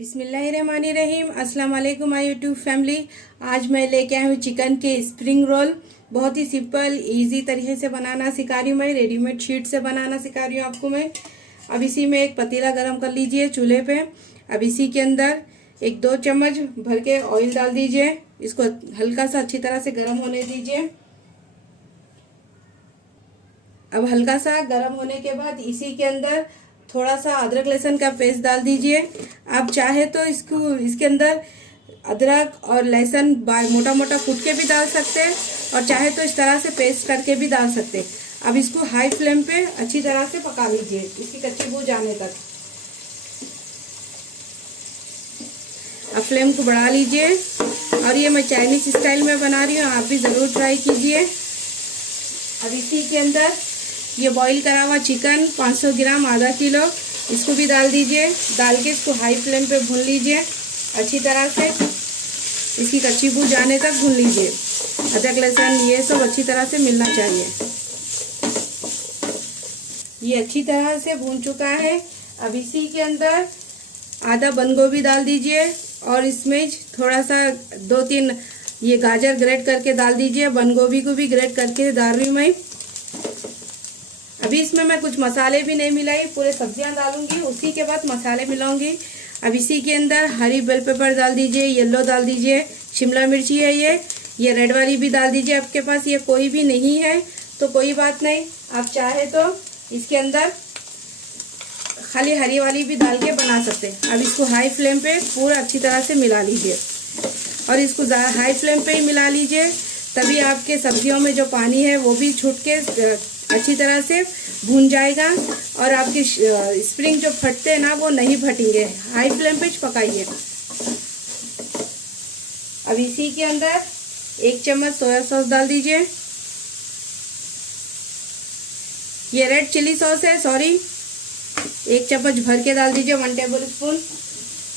बिस्मिल्लाहिर्रहमानिर्रहीम। अस्सलाम वालेकुम माय यूट्यूब फैमिली। आज मैं लेके आई हूँ चिकन के स्प्रिंग रोल। बहुत ही सिंपल इजी तरीके से बनाना सिखा रही हूँ मैं। रेडीमेड शीट से बनाना सिखा रही हूँ आपको मैं। अब इसी में एक पतीला गरम कर लीजिए चूल्हे पे। अब इसी के अंदर 1-2 चम्मच भर के ऑयल डाल दीजिए। इसको हल्का सा अच्छी तरह से गर्म होने दीजिए। अब हल्का सा गर्म होने के बाद इसी के अंदर थोड़ा सा अदरक लहसुन का पेस्ट डाल दीजिए। आप चाहे तो इसके अंदर अदरक और लहसुन मोटा मोटा कूट के भी डाल सकते हैं और चाहे तो इस तरह से पेस्ट करके भी डाल सकते हैं। अब इसको हाई फ्लेम पे अच्छी तरह से पका लीजिए इसकी कच्ची बू जाने तक। अब फ्लेम को बढ़ा लीजिए। और ये मैं चाइनीज स्टाइल में बना रही हूँ, आप भी ज़रूर ट्राई कीजिए। अब इसी के अंदर ये बॉईल करा हुआ चिकन 500 ग्राम आधा किलो इसको भी डाल दीजिए। डाल के इसको हाई फ्लेम पे भून लीजिए अच्छी तरह से। इसकी कच्ची बू जाने तक भून लीजिए। अदरक लहसुन ये सब अच्छी तरह से मिलना चाहिए। ये अच्छी तरह से भून चुका है। अब इसी के अंदर आधा बंद गोभी डाल दीजिए और इसमें थोड़ा सा 2-3 ये गाजर ग्रेट करके डाल दीजिए। बंद गोभी को भी ग्रेट करके डाल रही हूँ मैं। अभी इसमें मैं कुछ मसाले भी नहीं मिलाई, पूरे सब्जियां डालूंगी उसी के बाद मसाले मिलाऊंगी। अब इसी के अंदर हरी बेल पेपर डाल दीजिए, येलो डाल दीजिए, शिमला मिर्ची है ये रेड वाली भी डाल दीजिए। आपके पास ये कोई भी नहीं है तो कोई बात नहीं, आप चाहे तो इसके अंदर खाली हरी वाली भी डाल के बना सकते हैं। अब इसको हाई फ्लेम पे पूरा अच्छी तरह से मिला लीजिए और इसको हाई फ्लेम पे ही मिला लीजिए, तभी आपके सब्जियों में जो पानी है वो भी छूट के अच्छी तरह से भून जाएगा और आपके स्प्रिंग जो फटते हैं ना वो नहीं फटेंगे। हाई फ्लेम पे पकाइए। अब इसी के अंदर 1 चम्मच सोया सॉस डाल दीजिए। ये रेड चिली सॉस है, सॉरी। 1 चम्मच भर के डाल दीजिए 1 टेबल स्पून।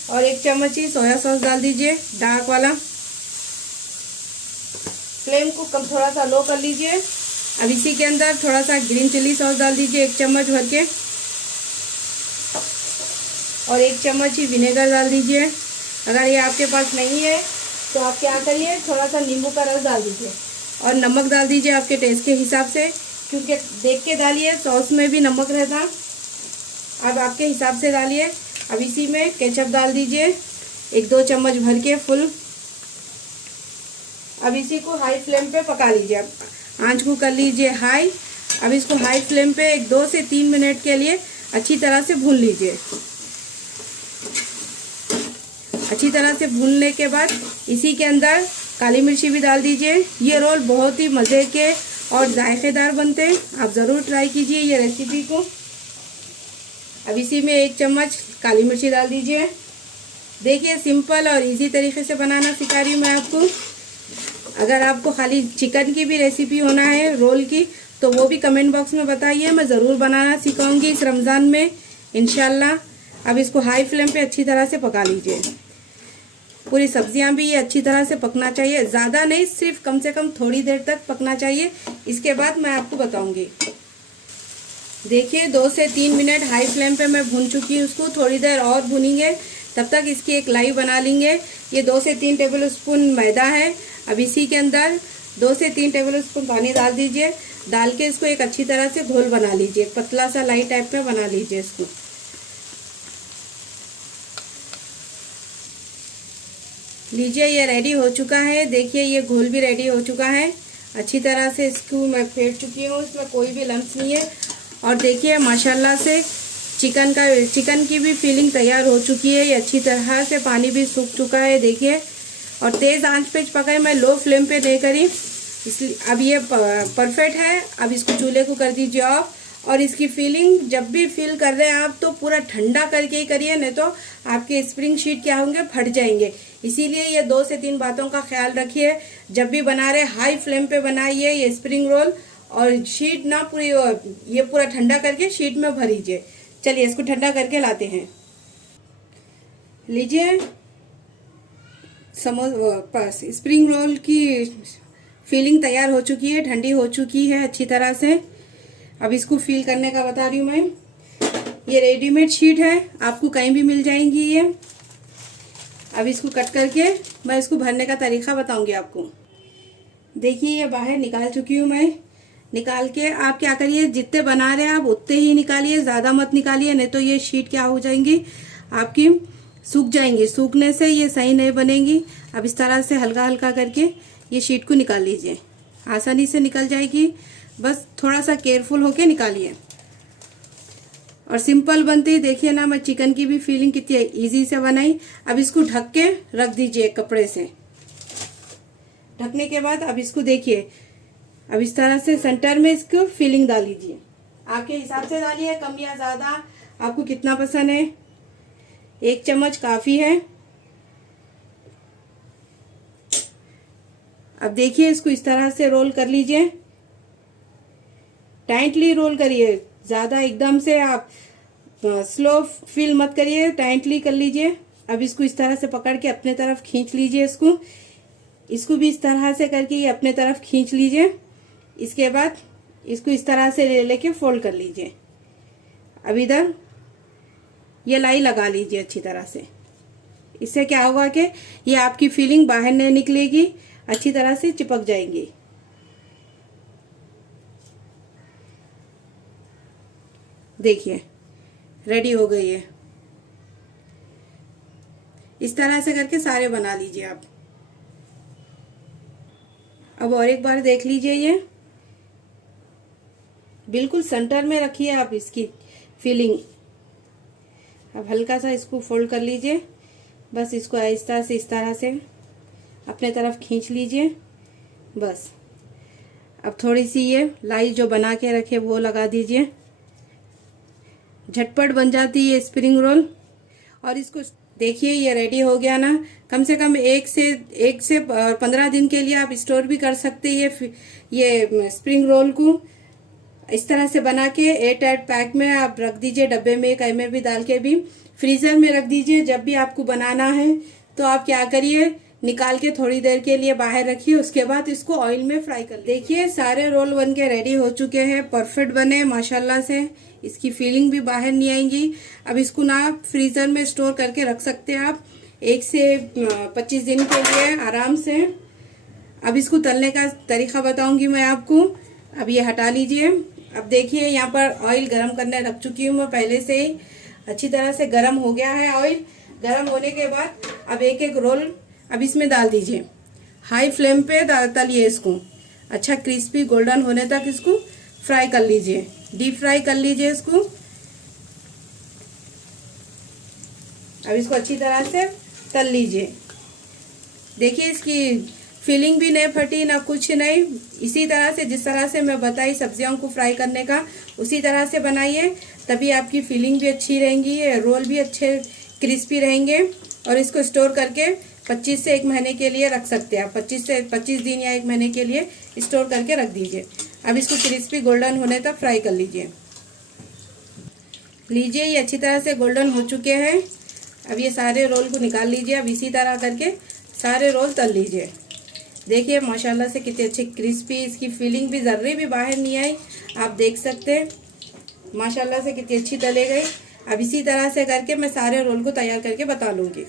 और 1 चम्मच ही सोया सॉस डाल दीजिए डार्क वाला। फ्लेम को कम थोड़ा सा लो कर लीजिए। अब इसी के अंदर थोड़ा सा ग्रीन चिली सॉस डाल दीजिए 1 चम्मच भर के और 1 चम्मच ही विनेगर डाल दीजिए। अगर ये आपके पास नहीं है तो आप क्या करिए, थोड़ा सा नींबू का रस डाल दीजिए और नमक डाल दीजिए आपके टेस्ट के हिसाब से, क्योंकि देख के डालिए सॉस में भी नमक रहता। अब आपके हिसाब से डालिए। अब इसी में केचप डाल दीजिए 1-2 चम्मच भर के फुल। अब इसी को हाई फ्लेम पे पका लीजिए। अब आंच को कर लीजिए हाई। अब इसको हाई फ्लेम पे 2 से 3 मिनट के लिए अच्छी तरह से भून लीजिए। अच्छी तरह से भूनने के बाद इसी के अंदर काली मिर्ची भी डाल दीजिए। ये रोल बहुत ही मज़े के और जायकेदार बनते हैं, आप ज़रूर ट्राई कीजिए ये रेसिपी को। अब इसी में 1 चम्मच काली मिर्ची डाल दीजिए। देखिए सिंपल और इजी तरीके से बनाना सिखा रही हूँ मैं आपको। अगर आपको खाली चिकन की भी रेसिपी होना है रोल की तो वो भी कमेंट बॉक्स में बताइए, मैं ज़रूर बनाना सिखाऊंगी इस रमज़ान में इंशाल्लाह। अब इसको हाई फ्लेम पे अच्छी तरह से पका लीजिए। पूरी सब्जियां भी ये अच्छी तरह से पकना चाहिए, ज़्यादा नहीं, सिर्फ कम से कम थोड़ी देर तक पकना चाहिए। इसके बाद मैं आपको बताऊँगी। देखिए 2 से 3 मिनट हाई फ्लेम पे मैं भून चुकी हूँ उसको। थोड़ी देर और भूनेंगे, तब तक इसकी एक लाई बना लेंगे। ये 2 से 3 टेबल स्पून मैदा है। अब इसी के अंदर 2 से 3 टेबल स्पून पानी डाल दीजिए। डाल के इसको एक अच्छी तरह से घोल बना लीजिए, पतला सा लाई टाइप में बना लीजिए इसको। लीजिए ये रेडी हो चुका है। देखिए ये घोल भी रेडी हो चुका है। अच्छी तरह से इसको मैं फेंट चुकी हूँ, इसमें कोई भी लम्स नहीं है। और देखिए माशाल्लाह से चिकन की भी फीलिंग तैयार हो चुकी है। ये अच्छी तरह से पानी भी सूख चुका है देखिए। और तेज़ आंच पे पकाई, मैं लो फ्लेम पे नहीं करी, इसलिए अब ये परफेक्ट है। अब इसको चूल्हे को कर दीजिए ऑफ। और इसकी फीलिंग जब भी फील कर रहे हैं आप तो पूरा ठंडा करके ही करिए, नहीं तो आपके स्प्रिंग शीट क्या होंगे, फट जाएंगे। इसीलिए ये 2 से 3 बातों का ख्याल रखिए। जब भी बना रहे हाई फ्लेम पे बनाइए ये स्प्रिंग रोल, और शीट ना पूरी ये पूरा ठंडा करके शीट में भरीजिए। चलिए इसको ठंडा करके लाते हैं। लीजिए स्प्रिंग रोल की फीलिंग तैयार हो चुकी है, ठंडी हो चुकी है अच्छी तरह से। अब इसको फील करने का बता रही हूँ मैं। ये रेडीमेड शीट है, आपको कहीं भी मिल जाएंगी ये। अब इसको कट करके मैं इसको भरने का तरीका बताऊंगी आपको। देखिए ये बाहर निकाल चुकी हूँ मैं। निकाल के आप क्या करिए, जितने बना रहे हैं आप उतने ही निकालिए, ज़्यादा मत निकालिए, नहीं तो ये शीट क्या हो जाएंगी आपकी, सूख जाएंगी। सूखने से ये सही नहीं बनेगी। अब इस तरह से हल्का हल्का करके ये शीट को निकाल लीजिए, आसानी से निकल जाएगी। बस थोड़ा सा केयरफुल होके निकालिए। और सिंपल बनती है। देखिए ना, मैं चिकन की भी फीलिंग कितनी इजी से बनाई। अब इसको ढक के रख दीजिए कपड़े से। ढकने के बाद अब इसको देखिए, अब इस तरह से सेंटर में इसको फीलिंग डाल लीजिए। आपके हिसाब से डालिए, कम या ज्यादा, आपको कितना पसंद है। 1 चम्मच काफी है। अब देखिए इसको इस तरह से रोल कर लीजिए। टाइटली रोल करिए, ज्यादा एकदम से आप स्लो फील मत करिए, टाइटली कर लीजिए। अब इसको इस तरह से पकड़ के अपने तरफ खींच लीजिए। इसको भी इस तरह से करके ये अपने तरफ खींच लीजिए। इसके बाद इसको इस तरह से लेके फोल्ड कर लीजिए। अब इधर ये लाई लगा लीजिए अच्छी तरह से। इससे क्या होगा कि ये आपकी फीलिंग बाहर नहीं निकलेगी, अच्छी तरह से चिपक जाएंगी। देखिए रेडी हो गई है। इस तरह से करके सारे बना लीजिए आप। अब और एक बार देख लीजिए, ये बिल्कुल सेंटर में रखिए आप इसकी फीलिंग। अब हल्का सा इसको फोल्ड कर लीजिए। बस इसको आहिस्ता से इस तरह से अपने तरफ खींच लीजिए। बस अब थोड़ी सी ये लाई जो बना के रखे वो लगा दीजिए। झटपट बन जाती है स्प्रिंग रोल। और इसको देखिए ये रेडी हो गया ना। कम से कम 1 से 15 दिन के लिए आप स्टोर भी कर सकते हैं ये स्प्रिंग रोल को। इस तरह से बना के एयर टाइट पैक में आप रख दीजिए, डब्बे में कहीं में भी डाल के भी फ्रीजर में रख दीजिए। जब भी आपको बनाना है तो आप क्या करिए, निकाल के थोड़ी देर के लिए बाहर रखिए, उसके बाद इसको ऑयल में फ्राई कर। देखिए सारे रोल बन के रेडी हो चुके हैं, परफेक्ट बने माशाल्लाह से। इसकी फीलिंग भी बाहर नहीं आएंगी। अब इसको ना फ्रीजर में स्टोर करके रख सकते हैं आप 1 से 25 दिन के लिए आराम से। अब इसको तलने का तरीका बताऊंगी मैं आपको। अब ये हटा लीजिए। अब देखिए यहाँ पर ऑयल गरम करने रख चुकी हूँ मैं पहले से ही। अच्छी तरह से गरम हो गया है ऑयल। गरम होने के बाद अब एक एक रोल अब इसमें डाल दीजिए। हाई फ्लेम पे तलिए इसको, अच्छा क्रिस्पी गोल्डन होने तक इसको फ्राई कर लीजिए, डीप फ्राई कर लीजिए इसको। अब इसको अच्छी तरह से तल लीजिए। देखिए इसकी फीलिंग भी नहीं फटी ना कुछ नहीं। इसी तरह से जिस तरह से मैं बताई सब्जियों को फ्राई करने का, उसी तरह से बनाइए, तभी आपकी फीलिंग भी अच्छी रहेंगी, रोल भी अच्छे क्रिस्पी रहेंगे। और इसको स्टोर करके 25 से 1 महीने के लिए रख सकते हैं आप। 25 दिन या 1 महीने के लिए स्टोर करके रख दीजिए। अब इसको क्रिस्पी गोल्डन होने तक फ्राई कर लीजिए। ये अच्छी तरह से गोल्डन हो चुके हैं। अब ये सारे रोल को निकाल लीजिए। अब इसी तरह करके सारे रोल तल लीजिए। देखिए माशाल्लाह से कितने अच्छे क्रिस्पी, इसकी फीलिंग भी जर्रे भी बाहर नहीं आई, आप देख सकते हैं माशाल्लाह से कितनी अच्छी तले गई। अब इसी तरह से करके मैं सारे रोल को तैयार करके बता लूँगी।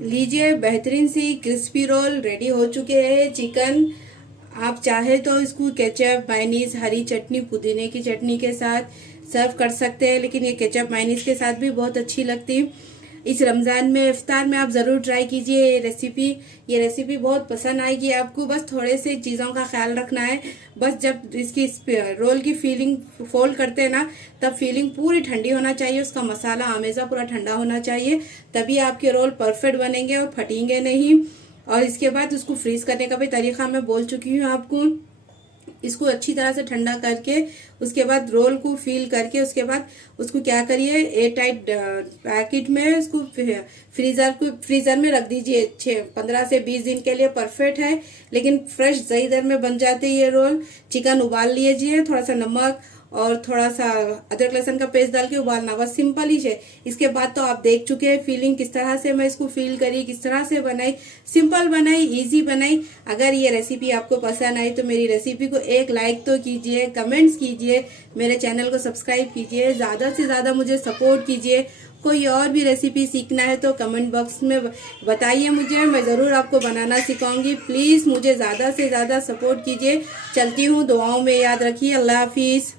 लीजिए बेहतरीन सी क्रिस्पी रोल रेडी हो चुके हैं। चिकन आप चाहे तो इसको केचप, मायोनीज, हरी चटनी, पुदीने की चटनी के साथ सर्व कर सकते हैं, लेकिन ये केचप मायोनीज के साथ भी बहुत अच्छी लगती है। इस रमज़ान में इफ्तार में आप ज़रूर ट्राई कीजिए ये रेसिपी बहुत पसंद आएगी आपको। बस थोड़े से चीज़ों का ख्याल रखना है। बस जब इसकी रोल की फीलिंग फोल्ड करते हैं ना, तब फीलिंग पूरी ठंडी होना चाहिए, उसका मसाला हमेशा पूरा ठंडा होना चाहिए, तभी आपके रोल परफेक्ट बनेंगे और फटेंगे नहीं। और इसके बाद उसको फ्रीज करने का भी तरीका मैं बोल चुकी हूँ आपको। इसको अच्छी तरह से ठंडा करके उसके बाद रोल को फील करके उसके बाद उसको क्या करिए, एयर टाइट पैकेट में उसको फ्रीजर में रख दीजिए 15 से 20 दिन के लिए। परफेक्ट है, लेकिन फ्रेश सही दर में बन जाते हैं ये रोल। चिकन उबाल लीजिए, थोड़ा सा नमक और थोड़ा सा अदरक लहसुन का पेस्ट डाल के उबालना, बस सिंपल ही है। इसके बाद तो आप देख चुके हैं फीलिंग किस तरह से मैं इसको फील करी, किस तरह से बनाई, सिंपल बनाई, इजी बनाई। अगर ये रेसिपी आपको पसंद आई तो मेरी रेसिपी को एक लाइक तो कीजिए, कमेंट्स कीजिए, मेरे चैनल को सब्सक्राइब कीजिए, ज़्यादा से ज़्यादा मुझे सपोर्ट कीजिए। कोई और भी रेसिपी सीखना है तो कमेंट बॉक्स में बताइए मुझे, मैं ज़रूर आपको बनाना सिखाऊंगी। प्लीज़ मुझे ज़्यादा से ज़्यादा सपोर्ट कीजिए। चलती हूँ, दुआओं में याद रखिए। अल्लाह हाफिज़।